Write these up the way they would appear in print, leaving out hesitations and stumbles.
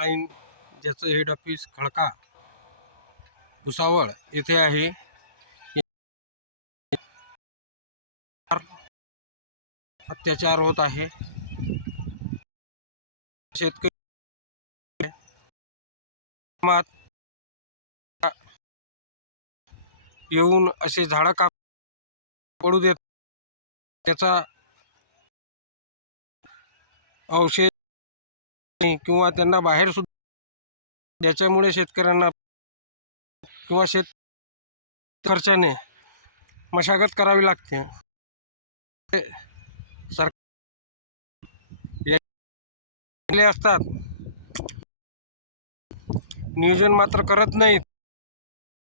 Line ज्याचं head office Khadka Bhusawal येथे आहे, अत्याचार होत आहे. शेतकरी येऊन असे झाडं पडू देत, त्याचा औषध किंवा त्यांना बाहेर सुद्धा, ज्याच्यामुळे शेतकऱ्यांना किंवा शेत खर्चाने मशागत करावी लागते. सरकार असतात, नियोजन मात्र करत नाहीत.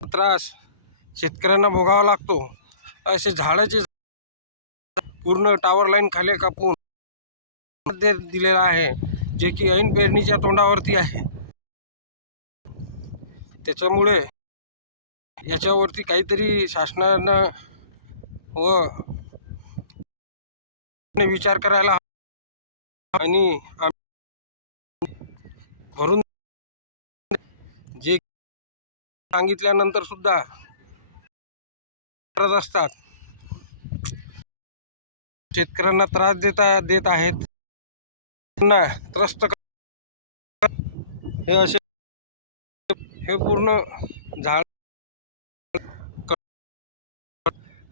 त्रास शेतकऱ्यांना भोगावा लागतो. असे झाडाचे पूर्ण टावर लाईन खाली कापून दिलेला आहे, जे की ऐन पेरणीच्या तोंडावरती आहे. त्याच्यामुळे याच्यावरती काहीतरी शासनानं व विचार करायला आणि भरून जे सांगितल्यानंतर सुद्धा करत असतात, शेतकऱ्यांना त्रास देत आहेत. त्रस्त हे असे हे पूर्ण झाड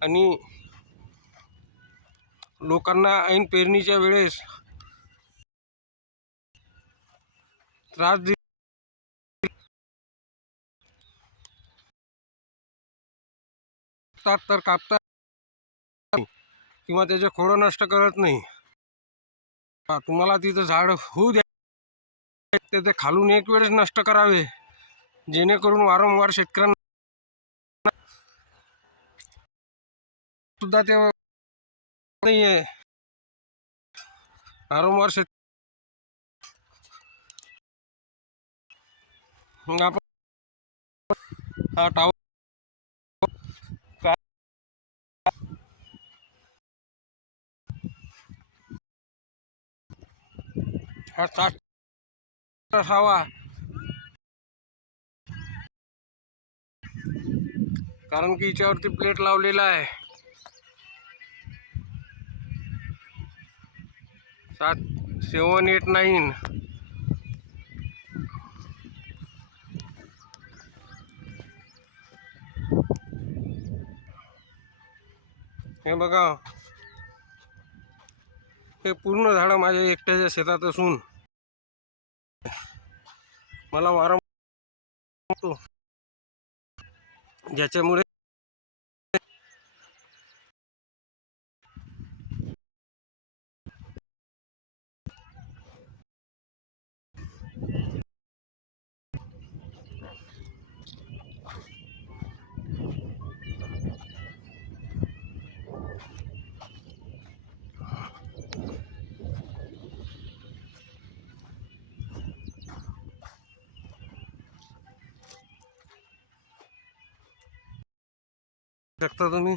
आणि लोकांना ऐन पेरणीच्या वेळेस त्रास देतात, तर कापतात किंवा त्याचे खोडं नष्ट करत नाही. तुम्हाला तिथं झाड होऊ द्या, ते खालून एक वेळेस नष्ट करावे, जेणेकरून वारंवार शेतकऱ्यांना सुद्धा ते नाहीये. वारंवार मग आपण हा टावर हा 60 असावा, कारण की याच्यावरती प्लेट लावलेला आहे. 789 हे बघा, हे पूर्ण झाडं माझ्या एकट्याच्या शेतात असून मला वारंवार ज्याच्यामुळे शकता तुम्ही.